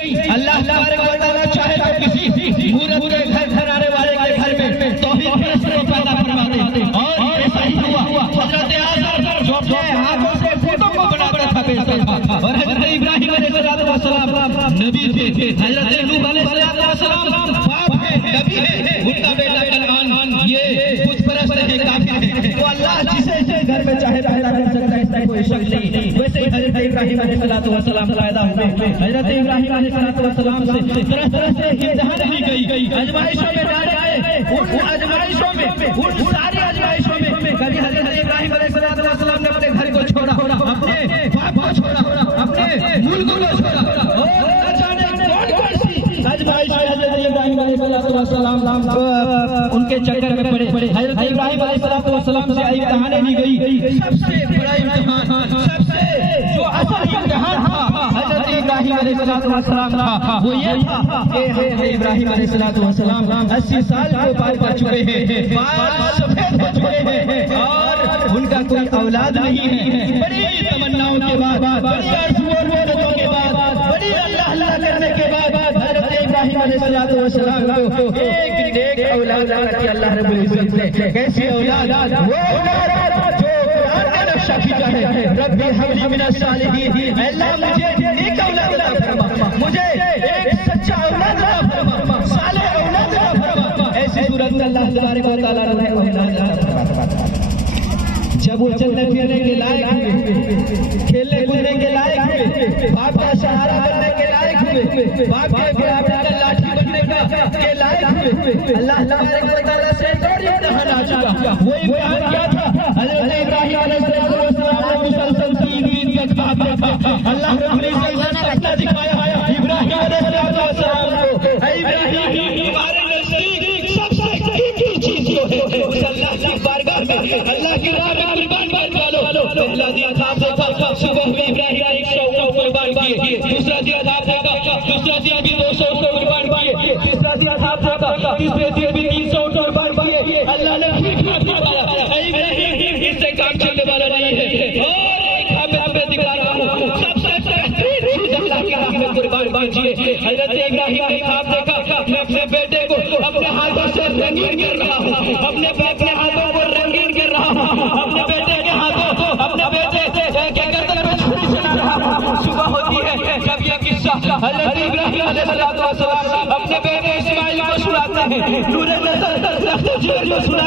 اللہ تبارک و تعالیٰ چاہے تو کسی مورت کے گھر آنے والے کے گھر میں توحید پرست کو پیدا فرما دے، اور ایسا ہی ہوا۔ حضرت آزر جو اپنے ہاتھوں سے فوٹو کو بناتا تھا بیچتا تھا، اور حضرت ابراہیم علیہ السلام نبی تھے، حضرت نوح علیہ السلام باپ ہے، نبی ہے، ان کا بیٹا کنعان یہ بت پرست ہے، کافر ہے۔ تو اللہ جسے گھر میں چاہے پیدا کر سکتا ہے، اس میں کوئی شک نہیں۔ ویسے ہی حضرت ابراہیم علیہ السلام پیدا ہوئے، حضرت ابراہیم علیہ السلام سے طرح طرح سے امتحان لی گئی، آزمائشوں میں ڈالے گئے۔ ان آزمائشوں میں، ان ساری آزمائشوں میں کبھی حضرت ابراہیم علیہ السلام نے اپنے گھر کو چھوڑا، اپنے باپ کو چھوڑا، اپنے ملک کو چھوڑا، اور اچانک کون سی آزمائش میں حضرت ابراہیم علیہ السلام ان کے چکر میں پڑے۔ حضرت ابراہیم علیہ السلام سے امتحانیں لی گئی۔ سب سے بڑا امتحان، سب سے جو اصل امتحان تھا حضرت ابراہیم علیہ السلام کا، وہ یہ تھا کہ حضرت ابراہیم علیہ السلام 80 سال کو پار کر چکے ہیں، بال سفید ہو چکے ہیں، اور ان کا کوئی اولاد نہیں ہے۔ بڑی تمناؤں کے بعد، بڑی آرزوؤں اور محنتوں کے بعد، بڑی اللہ کرنے کے بعد حضرت ابراہیم علیہ السلام کو ایک نیک اولاد عطا کی اللہ رب العزت نے۔ کیسی اولاد؟ وہ اولاد جو قرآن کا نقشہ کھینچا ہے، رب ہب لی من الصالحین، اللہ مجھے نیک اولاد عطا فرما، مجھے ایک سچا اولاد عطا فرما، صالح اولاد عطا فرما۔ ایسی صورت میں اللہ تبارک و تعالیٰ نے اولاد عطا فرما۔ جب وہ چلنے پھرنے کے لائق ہوئے، کھیلنے کودنے کے لائق ہوئے، باپ کا سہارا بننے کے لائق ہوئے، باپ کے بڑھاپے کا لاٹھی بننے کے لائق ہوئے، اللہ تبارک و تعالیٰ سے اور امتحان آ چکا۔ وہ امتحان کیا تھا؟ حضرت ابراہیم علیہ السلام نے مسلسل 3 دن تک خواب دیکھا۔ اللہ رب العزت نے سپنا دکھایا ابراہیم علیہ السلام کو، اے ابراہیم تمہارے نزدیک سب سے قیمتی چیز جو ہے اس اللہ کی بارگاہ میں، اللہ کی راہ میں قربان ڈالو۔ پہلا دن خواب دیکھا، صبح میں ابراہیم 100 قربان کیے، دوسرا دن خواب دیکھا، دوسرا دن بھی 200 قربان کیے، تیسرا دن خواب دیکھا، تیسرے دن بھی 300 قربان کیے۔ اللہ نے بھی خواب دکھایا، اے ابراہیم اس سے کام چلنے والا نہیں ہے، اور ایک خواب میں دکھا رہا ہوں، سب سے بہترین چیز اللہ کی راہ میں قربان کیجیے۔ حضرت ابراہیم نے خواب دیکھا، میں اپنے بیٹے کو اپنے ہاتھوں سے رنگین کر رہا ہوں، اپنے ہاتھوں کو رنگین کر رہا ہوں، اپنے بیٹے کے ہاتھوں کو، اپنے بیٹے کے گردن میں چھری چلا رہا ہوں۔ صبح ہوتی ہے جب یہ قصہ حضرت ابراہیم علیہ السلام اپنے بیٹے اسماعیل کو سناتے ہیں، نور نظر درخت جیل میں سنا